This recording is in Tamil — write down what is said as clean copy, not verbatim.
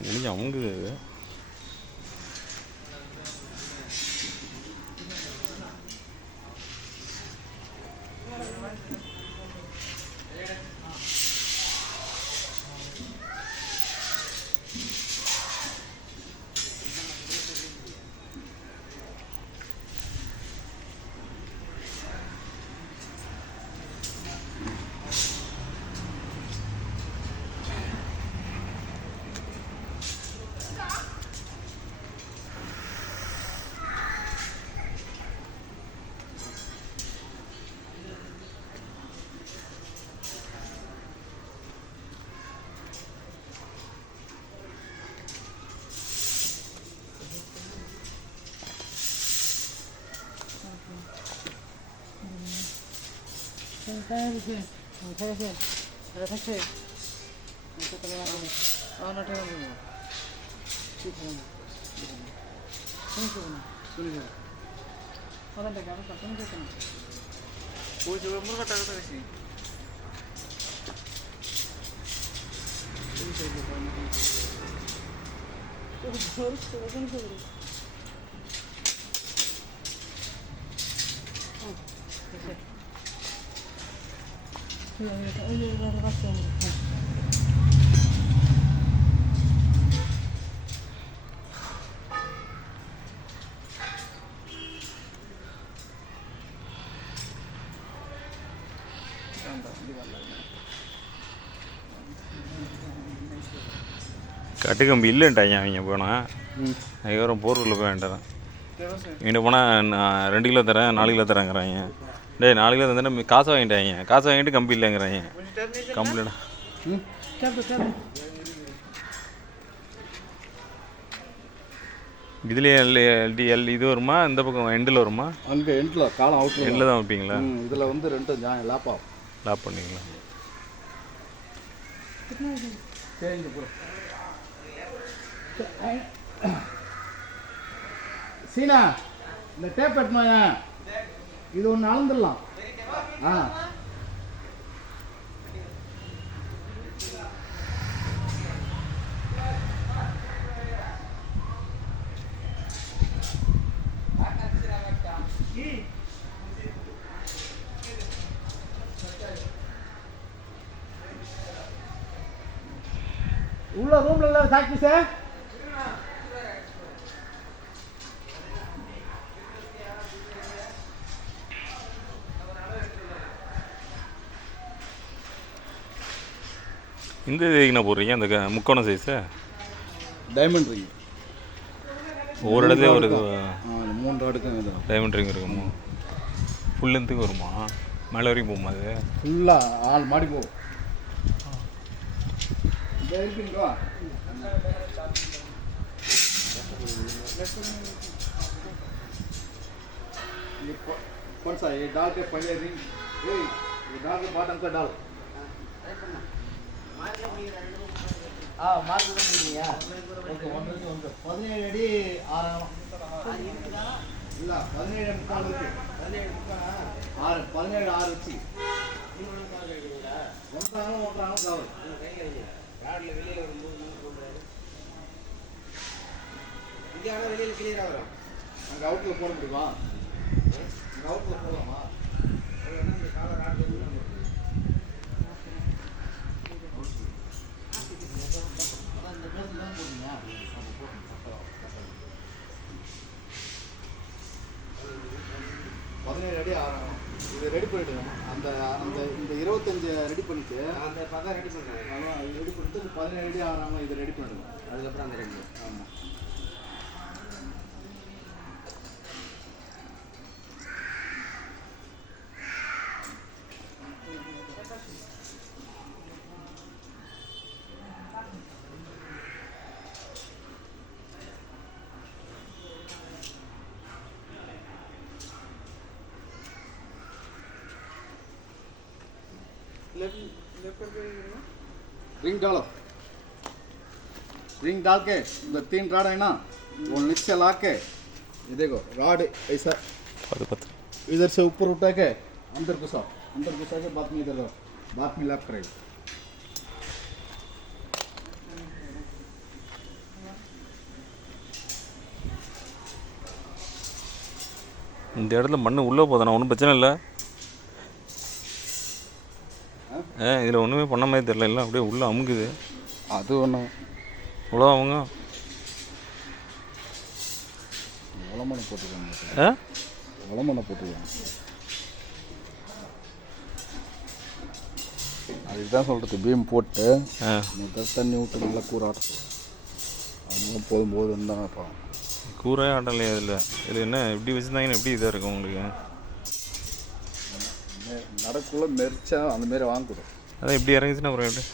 முடிஞ்ச அவங்குது கட்டுக்கம்பி இல்லைன்ட்டாங்க அவங்க போனால் அதுக்கப்புறம் போர்வூரில் போய் வேண்டாம் இங்கிட்ட போனால் நான் 2 கிலோ தரேன் 4 கிலோ தரேங்கிறாங்க. டேய் 4 கிலோ தந்தேன்னா காசை வாங்கிட்டாங்க. காசை வாங்கிட்டு கம்பி இல்லைங்கிறாங்க. கம்பிலடா இதுலேயே இது வருமா? இந்த பக்கம் எண்டில் வருமா? அங்கே எண்டில் காலம் அவுட் எண்டில் தான் வைப்பீங்களா? இதில் வந்து 2 லாப் பண்ணிங்களா? சரிங்க ப்ரோ. சீனா இந்த டேப் எடுத்துனாயா? இது ஒன்று அளந்துடலாம். ஆ உள்ள ரூம்ல இல்லை சாக்கி சார். இந்த இதுக்கு போடுறீங்க அந்த முக்கோண சைஸு டைமண்ட் ரிங் ஒவ்வொரு இடத்துலையும் ஒரு இது 3 அடுக்கு டைமண்ட் ரிங் இருக்குமா? ஃபுல் லென்த்துக்கு வருமா? மேலே வரைக்கும் போகுமா? அது ஃபுல்லாக 4 மாடி போகும். இருக்குங்களா कौन सा ये डाल के पहले रिंग ये डाल के बॉटम का डाल हाँ मार्क பண்ணிட்டீங்க. ஓகே 17 அடி 6 இல்ல 17 முக்கால் இருக்கு. 17 முக்கால் 6 17 6 வச்சு ஒன்றாலும் கவர் ராட்ல வெளியில வரும்போது போடுறாரு. இங்க ஆனா வெளியில கிளியரா வரும். அங்க அவுட்ல போட முடியுமா? அங்க அவுட்ல போடலாமா? என்ன இந்த கால ராட்ல இருந்து நம்ம அதான் இந்த பேஸ்ல தான் போடுங்க. நம்ம போடுங்க பக்கம் 17 அடி 6 இது ரெடி பண்ணிடுங்க. அந்த அந்த இந்த 25 ரெடி பண்ணிட்டு அந்த பக்கம் ரெடி பண்ணுறேன். அதான் இது ரெடி பண்ணிட்டு 17 அடி 6 இது ரெடி பண்ணிடுங்க. அதுக்கப்புறம் அந்த 2 ஆமாம் रिंग डालो, रिंग डाल के उधर 3 रॉड है ना, वो नीचे ला के ये देखो रॉड ऐसा इधर से ऊपर उठा के अंदर घुसा के बाद में इधर बाद में लैप करेगा। இந்த இடத்துல மண் உள்ளே போதாண்ணா ஒன்றும் பிரச்சனை இல்லை. இதில் ஒன்றுமே பண்ண மாதிரி தெரியல, எல்லாம் அப்படியே உள்ளே அமுக்குது. அது ஒன்று இவ்வளோ அவங்க உளமனை போட்டுருக்காங்க, உளமனை போட்டுருக்காங்க. அதுதான் சொல்கிறது, பீம் போட்டு தண்ணி விட்டு நல்லா கூறாட்டம் அவங்க போதும் தான் பார்ப்போம். கூரே ஆட்டலையா இதில்? இது என்ன எப்படி வச்சுருந்தாங்கன்னா எப்படி இதாக இருக்கும் உங்களுக்கு? நடக்குள்ளே மெரிச்சா அந்த மாரி வாங்கிடும். அதான் இப்படி இறங்கிச்சுன்னா அப்புறம் எப்படி?